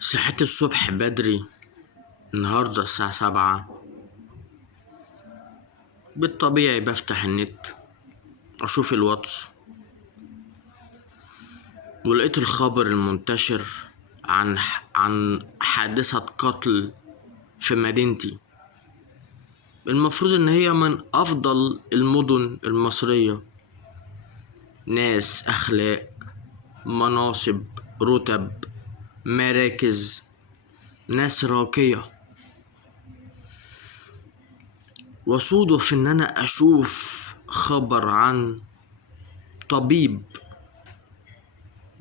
صحيت الصبح بدري النهاردة الساعة 7. بالطبيعي بفتح النت أشوف الواتس، ولقيت الخبر المنتشر عن حادثة قتل في مدينتي. المفروض إن هي من أفضل المدن المصرية، ناس، أخلاق، مناصب، رتب، مراكز، ناس راقية. وصودف إن أنا أشوف خبر عن طبيب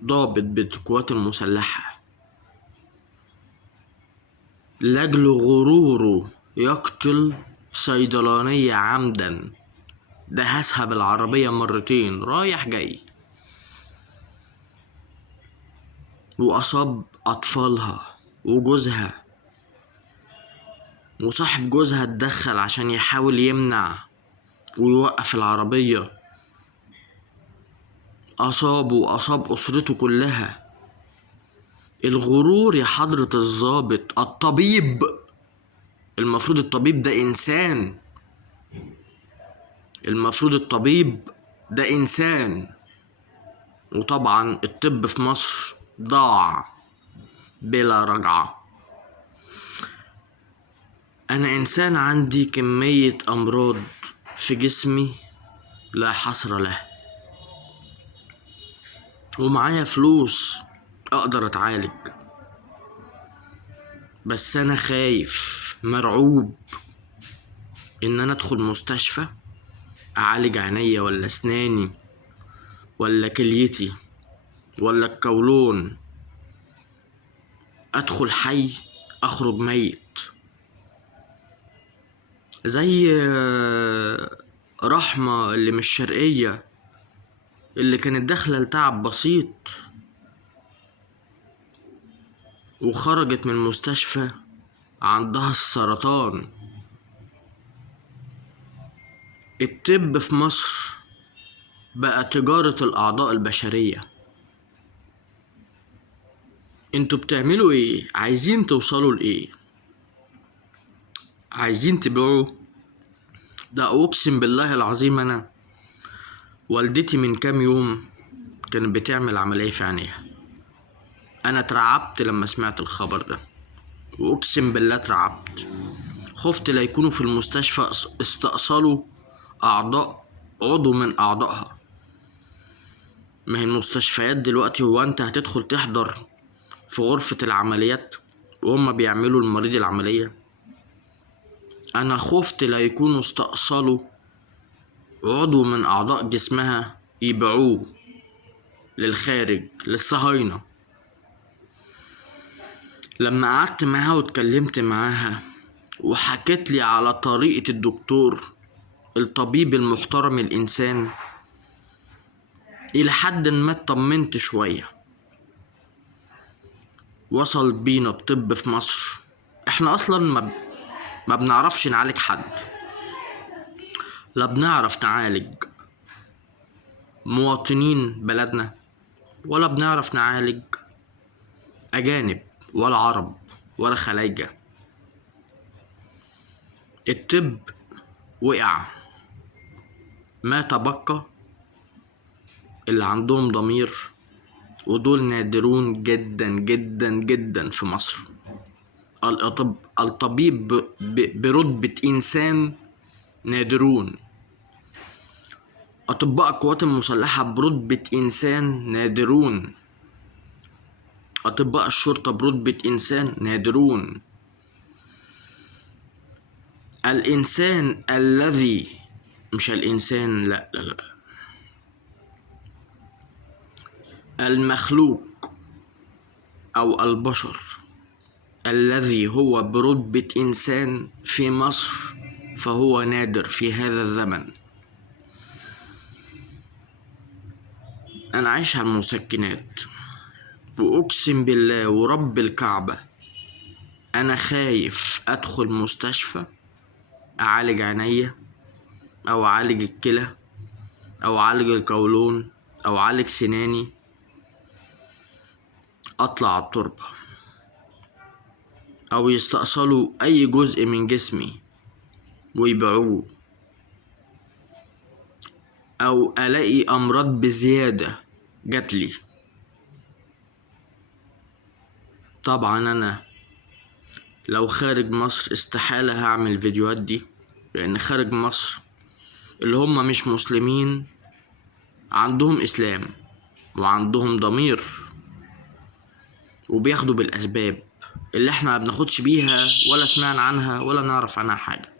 ضابط بالقوات المسلحة لأجل غروره يقتل صيدلانية عمدا، دهسها بالعربية مرتين رايح جاي، وأصاب أطفالها وجوزها، وصاحب جوزها اتدخل عشان يحاول يمنع ويوقف العربية. أصاب أسرته كلها. الغرور يا حضرة الضابط، الطبيب، المفروض الطبيب ده إنسان، المفروض الطبيب ده إنسان. وطبعا الطب في مصر ضاع بلا رجعة. أنا إنسان عندي كمية أمراض في جسمي لا حصر له، ومعايا فلوس أقدر أتعالج، بس أنا خايف مرعوب إن أنا أدخل مستشفى أعالج عينيا ولا أسناني ولا كليتي ولا القولون، أدخل حي أخرج ميت. زي رحمة اللي مش شرقية، اللي كانت داخلة لتعب بسيط وخرجت من المستشفى عندها السرطان. الطب في مصر بقى تجارة الأعضاء البشرية. انتوا بتعملوا ايه؟ عايزين توصلوا لإيه؟ عايزين تبيعوا؟ ده أقسم بالله العظيم، أنا والدتي من كام يوم كانت بتعمل عملية في عينيها. أنا اترعبت لما سمعت الخبر ده، وأقسم بالله اترعبت. خفت لا يكونوا في المستشفى استأصلوا عضو من أعضائها. ما هي المستشفيات دلوقتي، هو أنت هتدخل تحضر في غرفة العمليات وهم بيعملوا المريض العملية؟ أنا خفت لا يكونوا استأصلوا عضو من أعضاء جسمها يبيعوه للخارج للصهاينة. لما قعدت معاها واتكلمت معاها وحكت لي على طريقة الدكتور الطبيب المحترم الإنسان، إلى حد ما اطمنت شوية. وصل بينا الطب في مصر، احنا أصلا ما بنعرفش نعالج حد، لا بنعرف نعالج مواطنين بلدنا، ولا بنعرف نعالج أجانب ولا عرب ولا خلايجة. الطب وقع، ما تبقى اللي عندهم ضمير، ودول نادرون جدا جدا جدا في مصر. الطبيب برتبة إنسان نادرون. أطباء القوات المسلحة برتبة إنسان نادرون. أطباء الشرطة برتبة إنسان نادرون. الإنسان الذي، مش الإنسان، لا لا لا، المخلوق أو البشر الذي هو برتبة إنسان في مصر فهو نادر في هذا الزمن. أنا عايش على المسكنات، وأقسم بالله ورب الكعبة أنا خايف أدخل مستشفى أعالج عينيا أو أعالج الكلى أو أعالج القولون أو أعالج سناني، أطلع على التربة. او يستأصلوا اي جزء من جسمي ويبيعوه، او الاقي امراض بزيادة جاتلي. طبعا انا لو خارج مصر استحالة هعمل الفيديوهات دي، لان خارج مصر اللي هم مش مسلمين عندهم اسلام وعندهم ضمير، وبياخدوا بالاسباب اللي احنا ما بناخدش بيها ولا سمعنا عنها ولا نعرف عنها حاجة.